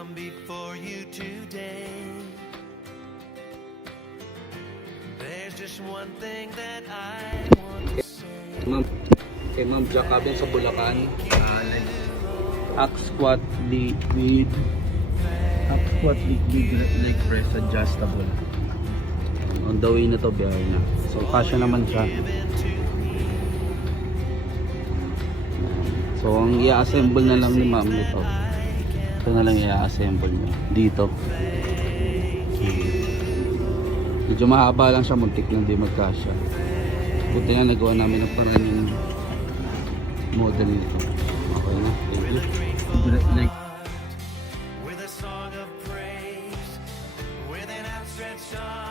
come before you today. There's just one thing that I want to say. Ma'am, kay Ma'am Jack Cabin sa Bulacan, hack squat liquid leg press adjustable. On the way na to, biyahe na. So kasya naman siya. So ang i-assemble na lang ni Ma'am nito. Ito na lang i-assemble niya dito. Medyo mahaba lang siya, muntik na di magkasya. Buti nga nagawa namin ng parang yung model nito. Okay na, thank you. Like, with a song of praise, with an outstretched arm.